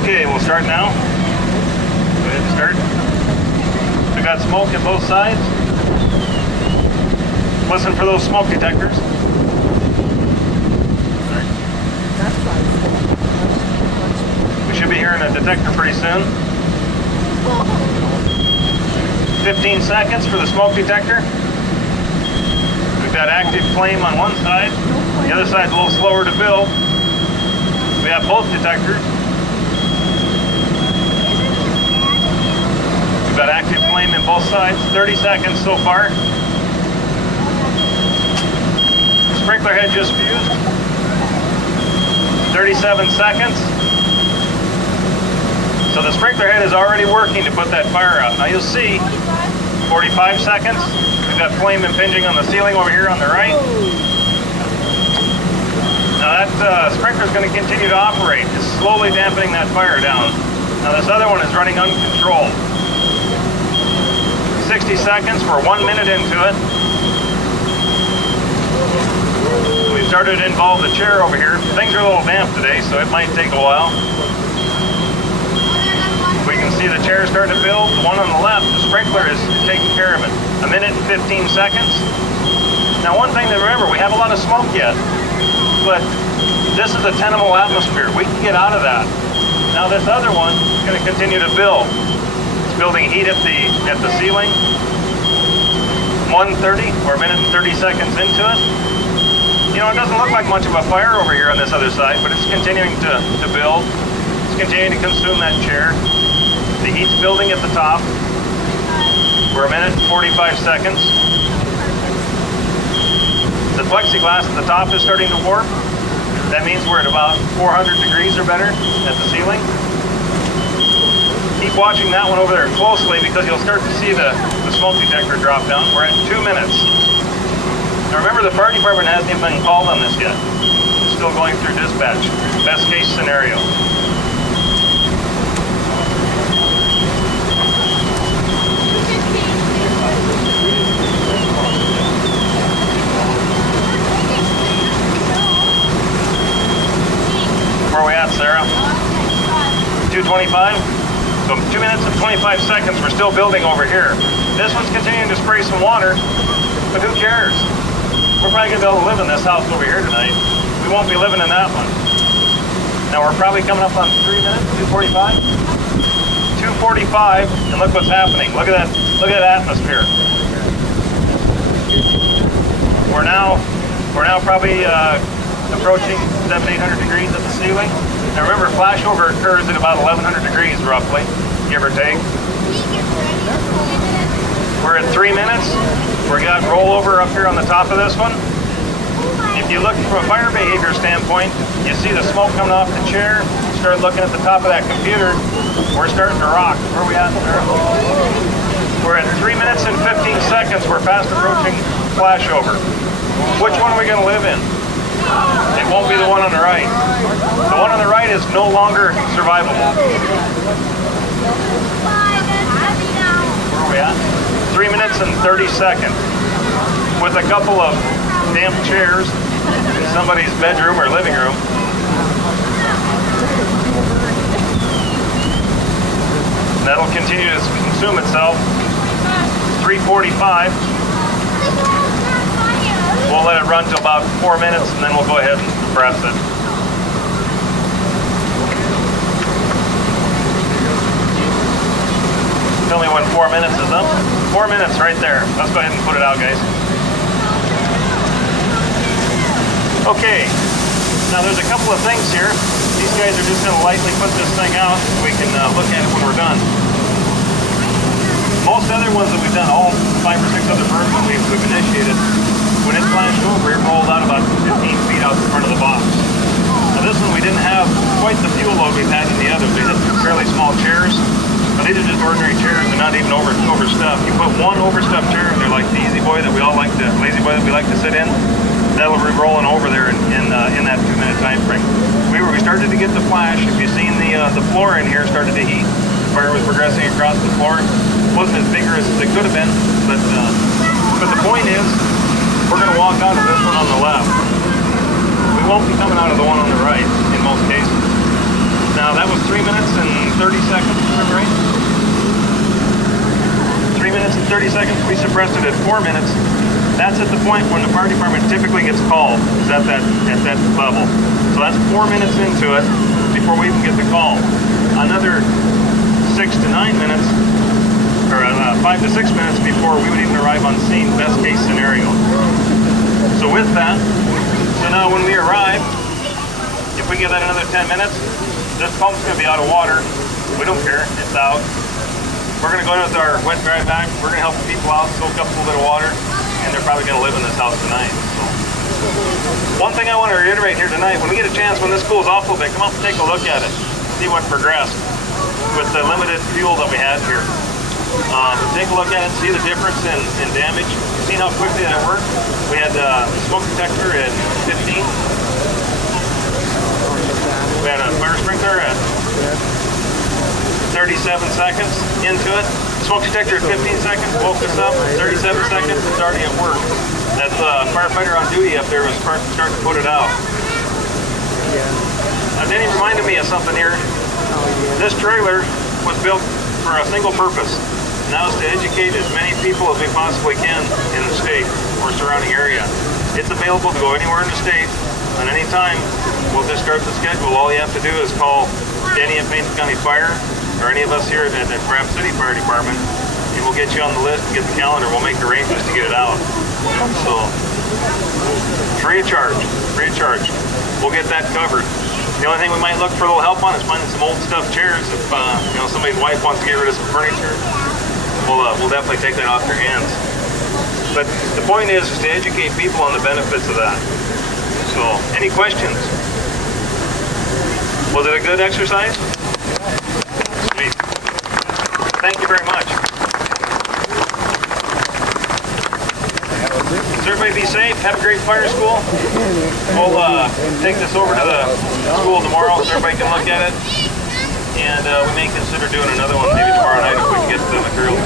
Okay, we'll start now. Go ahead and start. We got smoke at both sides. Listen for those smoke detectors. We should be hearing a detector pretty soon. 15 seconds for the smoke detector. We've got active flame on one side. The other side's a little slower to build. We have both detectors. We've got active flame in both sides. 30 seconds so far. The sprinkler head just fused. 37 seconds. So the sprinkler head is already working to put that fire out. Now you'll see 45 seconds. We've got flame impinging on the ceiling over here on the right. Now that sprinkler is going to continue to operate. It's slowly dampening that fire down. Now this other one is running uncontrolled. 60 seconds. We're 1 minute into it. We started to involve the chair over here. Things are a little damp today, so it might take a while. We can see the chair starting to build. The one on the left, the sprinkler is taking care of it. 1 minute and 15 seconds. Now one thing to remember, we have a lot of smoke yet, but this is a tenable atmosphere. We can get out of that. Now this other one is going to continue to build. It's building heat at the ceiling. 1:30 or 1 minute and 30 seconds into it. You know, it doesn't look like much of a fire over here on this other side, but it's continuing to build. It's continuing to consume that chair. The heat's building at the top. We're 1 minute and 45 seconds. The plexiglass at the top is starting to warp. That means we're at about 400 degrees or better at the ceiling. Keep watching that one over there closely because you'll start to see the smoke detector drop down. We're at 2 minutes. Now remember, the fire department hasn't even been called on this yet. It's still going through dispatch. Best case scenario. Where are we at, Sarah? 2:25? So 2 minutes and 25 seconds, we're still building over here. This one's continuing to spray some water, but who cares? We're probably gonna be able to live in this house over here tonight. We won't be living in that one. Now we're probably coming up on 3 minutes, 2:45? 2:45, and look what's happening. Look at that atmosphere. We're now probably approaching 700-800 degrees at the ceiling. Now remember, flashover occurs at about 1100 degrees roughly, give or take. We're at 3 minutes. We got rollover up here on the top of this one. If you look from a fire behavior standpoint, you see the smoke coming off the chair. Start looking at the top of that computer. We're starting to rock. Where are we at there? We're at 3 minutes and 15 seconds. We're fast approaching flashover. Which one are we going to live in? It won't be the one on the right. The one on the right is no longer survivable. Where are we at? 3 minutes and 30 seconds. With a couple of damp chairs in somebody's bedroom or living room. That'll continue to consume itself. 3:45. We'll let it run to about 4 minutes and then we'll go ahead and suppress it. Tell me when 4 minutes is up. 4 minutes right there. Let's go ahead and put it out, guys. Okay. Now there's a couple of things here. These guys are just going to lightly put this thing out so we can look at it when we're done. Most other ones that we've done, all 5 or 6 other firms that we've initiated, when it flashed over, it rolled out about 15 feet out the front of the box. Now this one, we didn't have quite the fuel load we've had in the others. We had some fairly small chairs, but these are just ordinary chairs. They're not even overstuffed. You put one overstuffed chair in there, like the Easy Boy that we all like to, Lazy Boy that we like to sit in, that'll be rolling over there in that 2 minute time frame. We started to get the flash. If you've seen the floor in here started to heat. The fire was progressing across the floor. It wasn't as vigorous as it could have been, but the point is, we're going to walk out of this one on the left. We won't be coming out of the one on the right in most cases. Now that was 3 minutes 30 seconds. We suppressed it at 4 minutes. That's at the point when the fire department typically gets called, is at that level. So that's 4 minutes into it before we even get the call. Another 6 to 9 minutes, or 5 to 6 minutes before we would even arrive on scene, best case scenario. So with that, so now when we arrive, if we give that another 10 minutes, this pump's going to be out of water. We don't care, it's out. We're going to go in with our wet dry vac. We're going to help the people out, soak up a little bit of water, and they're probably going to live in this house tonight. So, one thing I want to reiterate here tonight, when we get a chance, when this cools off a little bit, come up and take a look at it, see what progressed with the limited fuel that we had here. Take a look at it, see the difference in damage. Seen how quickly that worked. We had smoke detector at 15. We had a fire sprinkler at 37 seconds into it. Smoke detector at 15 seconds, woke us up. 37 seconds, it's already at work. That firefighter on duty up there was starting to put it out. Danny reminded me of something here. This trailer was built for a single purpose. And that was to educate as many people as we possibly can in the state or surrounding area. It's available to go anywhere in the state at any time. We'll just start the schedule. All you have to do is call Danny at Payne County Fire, or any of us here at the Graham City Fire Department, and we'll get you on the list and get the calendar. We'll make arrangements to get it out. So, free of charge, free of charge. We'll get that covered. The only thing we might look for a little help on is finding some old stuffed chairs. If somebody's wife wants to get rid of some furniture, we'll definitely take that off their hands. But the point is to educate people on the benefits of that. So, any questions? Was it a good exercise? Sweet. Thank you very much. So everybody be safe. Have a great fire school. We'll take this over to the school tomorrow so everybody can look at it. And we may consider doing another one maybe tomorrow night if we can get the materials.